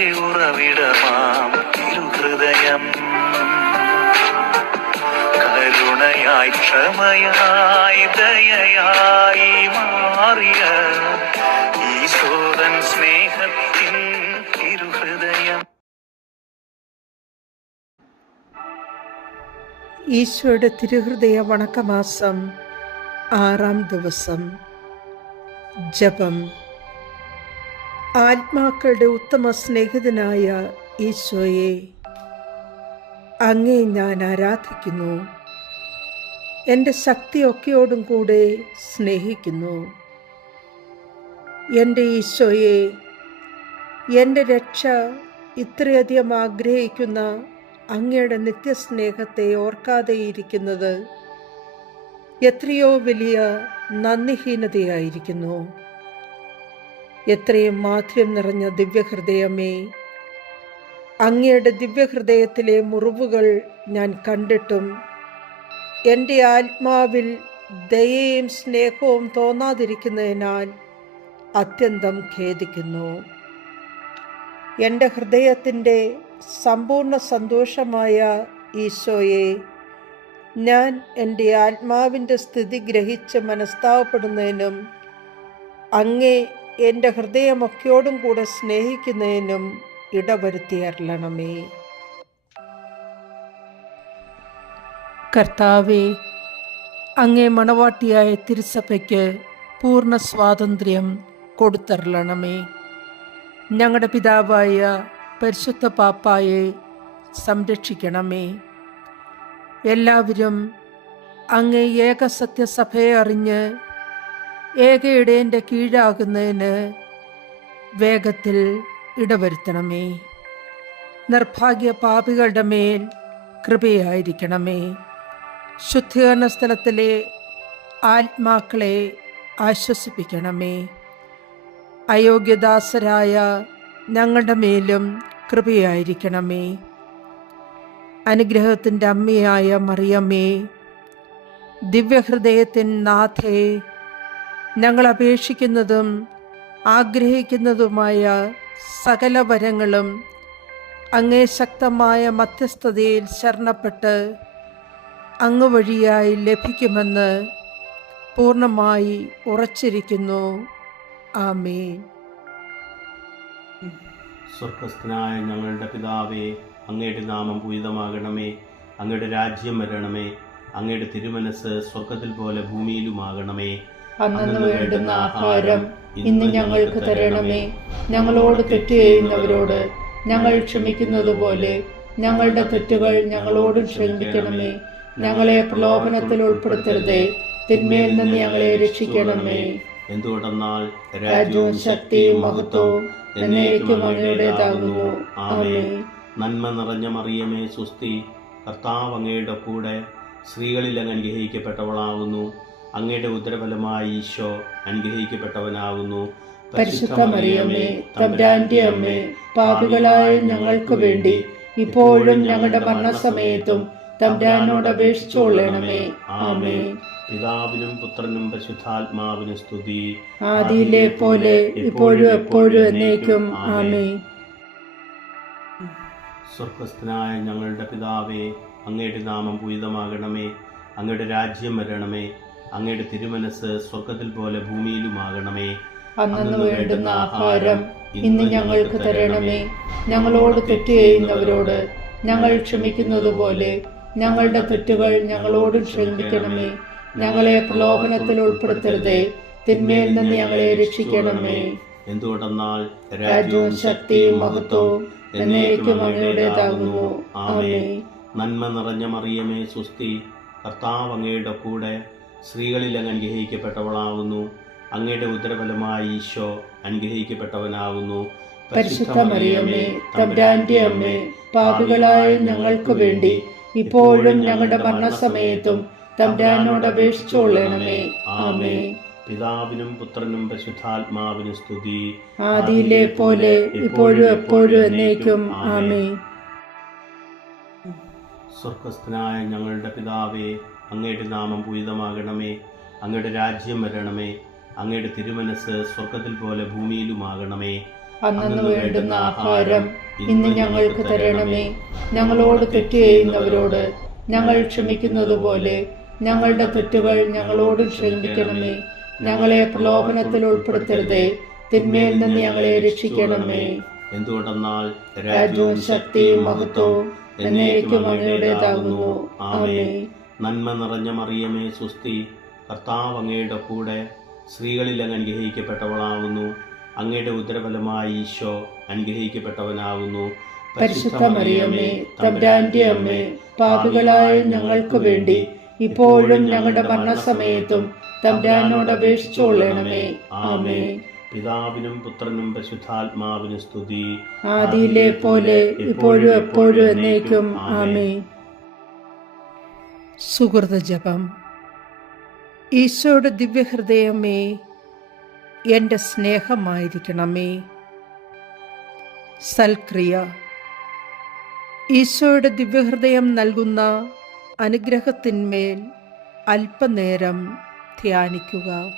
സ്നേഹത്തിന്റെ ഉറവിടമാം തിരുഹൃദയം. കരുണയായി ക്ഷമയായി ദയയായി മാറിയ ഈശോദൻ സ്നേഹത്തിൻ തിരുഹൃദയം. ഈശോയുടെ തിരുഹൃദയ വണക്കമാസം ആറാം ദിവസം. ജപം. ആത്മാക്കളുടെ ഉത്തമ സ്നേഹിതനായ ഈശോയെ അങ്ങേ ഞാൻ ആരാധിക്കുന്നു. എന്റെ ശക്തിയൊക്കെയോടും കൂടെ സ്നേഹിക്കുന്നു. എന്റെ ഈശോയെ എന്റെ രക്ഷ ഇത്രയധികം ആഗ്രഹിക്കുന്ന അങ്ങയുടെ നിത്യസ്നേഹത്തെ ഓർക്കാതെയിരിക്കുന്നത് എത്രയോ വലിയ നന്ദിഹീനതയായിരിക്കുന്നു. എത്രയും മാധുര്യം നിറഞ്ഞ ദിവ്യഹൃദയമേ അങ്ങയുടെ ദിവ്യഹൃദയത്തിലെ മുറിവുകൾ ഞാൻ കണ്ടിട്ടും എന്റെ ആത്മാവിൽ ദയയും സ്നേഹവും തോന്നാതിരിക്കുന്നതിനാൽ അത്യന്തം ഖേദിക്കുന്നു. എന്റെ ഹൃദയത്തിന്റെ സമ്പൂർണ സന്തോഷമായ ഈശോയെ ഞാൻ എന്റെ ആത്മാവിന്റെ സ്ഥിതി ഗ്രഹിച്ച് മനസ്താവപ്പെടുന്നതിനും അങ്ങേ എന്റെ ഹൃദയമൊക്കെയോടും കൂടെ സ്നേഹിക്കുന്നതിനും ഇടവരുത്തിയരളണമേ കർത്താവെ അങ്ങേ മണവാട്ടിയായ തിരുസഭയ്ക്ക് പൂർണ സ്വാതന്ത്ര്യം കൊടുത്തരളണമേ. ഞങ്ങളുടെ പിതാവായ പരിശുദ്ധ പാപ്പായെ സംരക്ഷിക്കണമേ. എല്ലാവരും അങ്ങേ ഏകസത്യസഭയെ അറിഞ്ഞ് ഏക ഇടയന്റെ കീഴാകുന്നതിന് വേഗത്തിൽ ഇടവരുത്തണമേ. നിർഭാഗ്യ പാപികളുടെ മേൽ കൃപയായിരിക്കണമേ. ശുദ്ധീകരണ സ്ഥലത്തിലെ ആത്മാക്കളെ ആശ്വസിപ്പിക്കണമേ. അയോഗ്യദാസരായ ഞങ്ങളുടെ മേലും കൃപയായിരിക്കണമേ. അനുഗ്രഹത്തിന്റെ അമ്മയായ മറിയമ്മേ ദിവ്യഹൃദയത്തിൻ നാഥേ ഞങ്ങൾ അപേക്ഷിക്കുന്നതും ആഗ്രഹിക്കുന്നതുമായ സകല വരങ്ങളും അങ്ങേ ശക്തമായ മധ്യസ്ഥതയിൽ ശരണപ്പെട്ട് അങ്ങ് വഴിയായി ലഭിക്കുമെന്ന് പൂർണമായി ഉറച്ചിരിക്കുന്നു. ആമേ സ്വർഗസ്ഥനായ ഞങ്ങളുടെ പിതാവേ അങ്ങയുടെ നാമം പൂരിതമാകണമേ. അങ്ങയുടെ രാജ്യം വരണമേ. അങ്ങയുടെ തിരുമനസ് സ്വർഗത്തിൽ പോലെ ഭൂമിയിലുമാകണമേ. അന്നു വേണ്ടുന്ന ആഹാരം ഇന്ന് ഞങ്ങൾക്ക് തരണമേ. ഞങ്ങളോട് തെറ്റ് ചെയ്യുന്നവരോട് ഞങ്ങൾ ക്ഷമിക്കുന്നത് പോലെ ഞങ്ങളുടെ തെറ്റുകൾ ഞങ്ങളോട് ക്ഷമിക്കണമേ. ഞങ്ങളെ പ്രലോഭനത്തിൽ ഉൾപ്പെടുത്തരുതേ. തിന്മയിൽ നിന്ന് ഞങ്ങളെ രക്ഷിക്കണമേ. എന്തുകൊണ്ടെന്നാൽ രാജ്യവും ശക്തിയും മഹത്വവും എന്നേക്കും അങ്ങയുടേതാകുന്നു. ആമേ നന്മ നിറഞ്ഞ മറിയമേ സുസ്തി കർത്താവ് അങ്ങയുടെ കൂടെ സ്ത്രീകളിൽ അങ്ങ് അനുഗ്രഹിക്കപ്പെട്ടവളാകുന്നു. അങ്ങയുടെ ഉദരഫലമായി ഈശോ അനുഗ്രഹിക്കപ്പെട്ടവനാകുന്നു പരിശുദ്ധ മറിയമേ തമ്പുരാന്റെ അമ്മേ പാപികളായ ഞങ്ങൾക്ക് വേണ്ടി ഇപ്പോഴും ഞങ്ങളുടെ മരണസമയത്തും തമ്പുരാനോട് അപേക്ഷിച്ചോളണമേ ആമേ പിതാവിനും പുത്രനും പരിശുദ്ധാത്മാവിനും സ്തുതി. ആദിയിലെ പോലെ ഇപ്പോഴും എപ്പോഴും എന്നേക്കും ആമേ സ്വർഗസ്ഥനായ ഞങ്ങളുടെ പിതാവേ അങ്ങയുടെ നാമം പൂരിതമാകണമേ. അങ്ങയുടെ രാജ്യം വരണമേ. അങ്ങയുടെ തിരുമനസ് സ്വർഗത്തിൽ പോലെ ഭൂമിയിലുമാകണമേ. അന്നു വേണ്ടുന്ന ആഹാരം ഇന്ന് ഞങ്ങൾക്ക് തരണമേ. ഞങ്ങളോട് തെറ്റ് ചെയ്യുന്നവരോട് ഞങ്ങൾ ക്ഷമിക്കുന്നത് പോലെ ഞങ്ങളുടെ തെറ്റുകൾ ഞങ്ങളോട് ക്ഷമിക്കണമേ. ഞങ്ങളെ പ്രലോഭനത്തിൽ ഉൾപ്പെടുത്തരുതേ. തിന്മയിൽ നിന്ന് ഞങ്ങളെ രക്ഷിക്കണമേ. എന്തുകൊണ്ടെന്നാൽ രാജ്യവും ശക്തിയും മഹത്വവും എന്നേക്കും അങ്ങയുടേതാകുന്നു. ആമേ നന്മ നിറഞ്ഞ മറിയമേ സുസ്തി കർത്താവ് അങ്ങയുടെ കൂടെ സ്ത്രീകളിൽ അങ്ങ് അനുഗ്രഹിക്കപ്പെട്ടവളാകുന്നു അങ്ങയുടെ ഉദരഫലമായി ഈശോ അനുഗ്രഹിക്കപ്പെട്ടവനാകുന്നു പരിശുദ്ധ മറിയമ്മേ തമ്പുരാന്റെ അമ്മേ പാപികളായ ഞങ്ങൾക്ക് വേണ്ടി ഇപ്പോഴും ഞങ്ങളുടെ മരണസമയത്തും തമ്പുരാനോട് അപേക്ഷിച്ചുകൊള്ളണമേ. ആമേ പിതാവിനും പുത്രനും പരിശുദ്ധാത്മാവിനും സ്തുതി. ആദിയിലെ പോലെ ഇപ്പോഴും എപ്പോഴും എന്നേക്കും ആമേ സ്വർഗസ്ഥനായ ഞങ്ങളുടെ പിതാവേ അങ്ങയുടെ നാമം പൂരിതമാകണമേ. അങ്ങയുടെ രാജ്യം വരണമേ. അങ്ങയുടെ തിരുമനസ് സ്വർഗത്തിൽ പോലെ ഭൂമിയിലുമാകണമേ. അന്നു വേണ്ടുന്ന ആഹാരം ഇന്ന് ഞങ്ങൾക്ക് തരണമേ. ഞങ്ങളോട് തെറ്റ് ചെയ്യുന്നവരോട് ഞങ്ങൾ ക്ഷമിക്കുന്നത് പോലെ ഞങ്ങളുടെ തെറ്റുകൾ ഞങ്ങളോട് ക്ഷമിക്കണമേ ഞങ്ങളെ പ്രലോഭനത്തിൽ ഉൾപ്പെടുത്തരുതേ. തിന്മയിൽ നിന്ന് ഞങ്ങളെ രക്ഷിക്കണമേ. എന്തുകൊണ്ടെന്നാൽ രാജ്യവും ശക്തിയും മഹത്വവും എന്നേക്കും അങ്ങയുടേതാകുന്നു. ആമേ നന്മ നിറഞ്ഞ മറിയമേ സുസ്തി കർത്താവ് അങ്ങയുടെ കൂടെ സ്ത്രീകളിൽ അങ്ങ് അനുഗ്രഹിക്കപ്പെട്ടവളാകുന്നു. അങ്ങയുടെ ഉദരഫലമായി ഈശോ അനുഗ്രഹിക്കപ്പെട്ടവനാകുന്നു. പരിശുദ്ധ മറിയമേ തമ്പുരാന്റെ അമ്മേ പാപികളായ ഞങ്ങൾക്ക് വേണ്ടി ഇപ്പോഴും ഞങ്ങളുടെ മരണസമയത്തും തമ്പുരാനോട് അപേക്ഷിച്ചോളണമേ ആമേ പിതാവിനും പുത്രനും പരിശുദ്ധാത്മാവിനും സ്തുതി. ആദിയിലെ പോലെ ഇപ്പോഴും എപ്പോഴും എന്നേക്കും ആമേ സുഹൃത ജപം. ഈശോയുടെ ദിവ്യഹൃദയമേ എന്റെ സ്നേഹമായിരിക്കണമേ. സൽക്രിയ. ഈശോയുടെ ദിവ്യഹൃദയം നൽകുന്ന അനുഗ്രഹത്തിന്മേൽ അല്പനേരം ധ്യാനിക്കുക.